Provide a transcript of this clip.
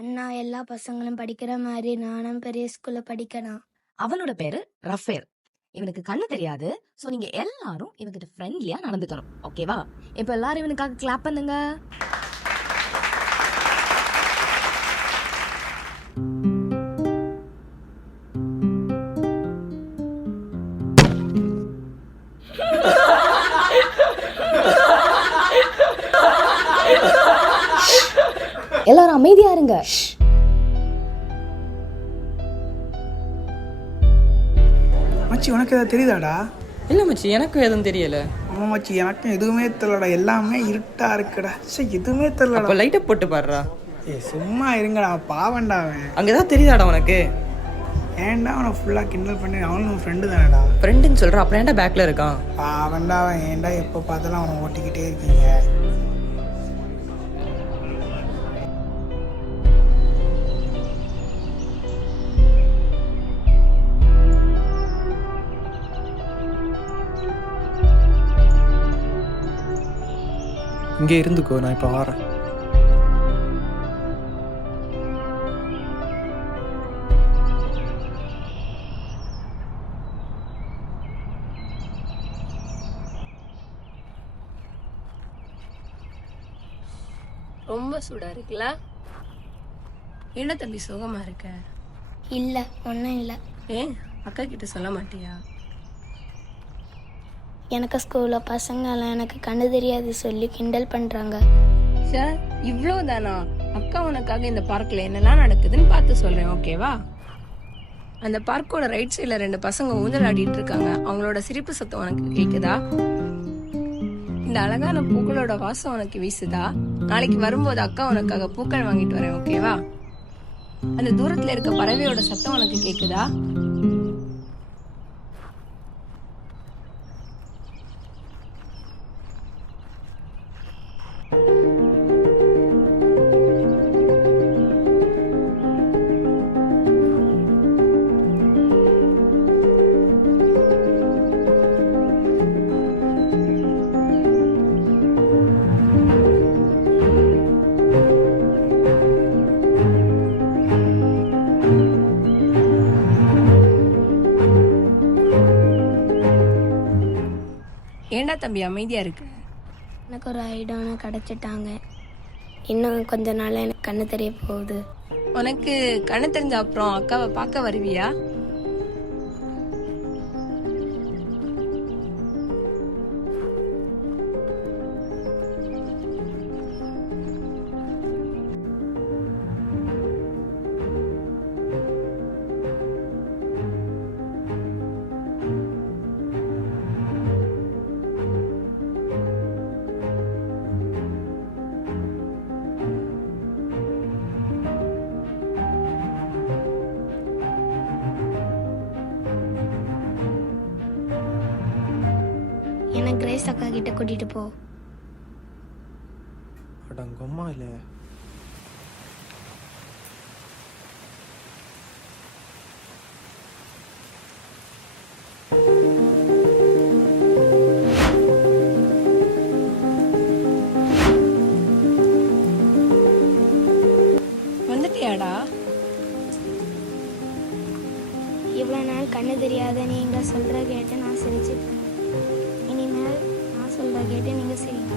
அண்ணா எல்லா பசங்களும் படிக்கிற மாதிரி நானும் பெரிய ஸ்கூல்ல படிக்கணும். அவனோட பேரு ரஃபேல். இவனுக்கு கண்ணு தெரியாது. சோ நீங்க எல்லாரும் இவன்கிட்ட ஃப்ரெண்ட்லியா நடந்துக்கணும். ஓகேவா? இப்ப எல்லாரும் இவனுக்காக கிளாப் பண்ணுங்க. எல்லாரும் அமைதியா இருங்க. மச்சி உனக்கு எதாவது தெரியுதாடா? இல்லை மச்சி, எனக்கும் எதுவும் தெரியல. ஆமாம் மச்சி, எனக்கும் எதுவுமே தெரிலடா. எல்லாமே இருட்டாக இருக்குடா. சரி, எதுவுமே தெரிலடா. அப்போ லைட்டை போட்டு பாடுறா. சும்மா இருங்கடா, பாவண்டா அவன். அங்கே ஏதாவது தெரியுதாடா உனக்கு? ஏன்டா அவனை ஃபுல்லாக கிண்டல் பண்ணி, அவனும் உன் ஃப்ரெண்டு தானடா. ஃப்ரெண்டுன்னு சொல்கிற, அப்புறம் ஏன்டா பேக்கில் இருக்கான்? பாவண்டா அவன். ஏன்டா எப்போ பார்த்தாலும் அவனை ஓட்டிக்கிட்டே இருக்கீங்க? இங்கே இருந்துக்கோ, நான் இப்போ வரேன். ரொம்ப சூடா இருக்குல்ல? என்ன தம்பி சுகமா இருக்க? இல்ல, ஒன்றும் இல்லை. ஏன் அக்கா கிட்ட சொல்ல மாட்டியா? எனக்கு ஸ்கூலில் பசங்கெல்லாம் எனக்கு கண்ணு தெரியாது சொல்லி கிண்டல் பண்ணுறாங்க. சார், இவ்வளோதானா? அக்கா உனக்காக இந்த பார்க்கில் என்னெல்லாம் நடக்குதுன்னு பார்த்து சொல்கிறேன், ஓகேவா? அந்த பார்க்கோட ரைட் சைடில் 2 பசங்க ஊஞ்சல் ஆடிட்டு இருக்காங்க. அவங்களோட சிரிப்பு சத்தம் உனக்கு கேட்குதா? இந்த அழகான பூக்களோட வாசம் உனக்கு வீசுதா? நாளைக்கு வரும்போது அக்கா உனக்காக பூக்கள் வாங்கிட்டு வரேன், ஓகேவா? அந்த தூரத்துல இருக்க பறவையோட சத்தம் உனக்கு கேக்குதா? ஏண்டா தம்பி அமைதியா இருக்கு? எனக்கு ஒரு ஐடியான்னு கிடச்சிட்டாங்க. இன்னும் கொஞ்ச நாள் எனக்கு கண்ணு தெரிய போகுது. உனக்கு கண்ணு தெரிஞ்ச அப்புறம் அக்காவை பார்க்க வருவியா? என்னை கிரேஸ் அக்கா கிட்ட கூட்டிட்டு போ. அடங்கம்மா இல்லை. வந்துட்டியாடா? இவ்வளோ நாள் கண்ணு தெரியாத நீங்க சொல்ற கேட்டு நான் சிரிச்சுட்டேன். இனிமேல் நான் சொல்ற கேட்டு நீங்க செய்யுங்க.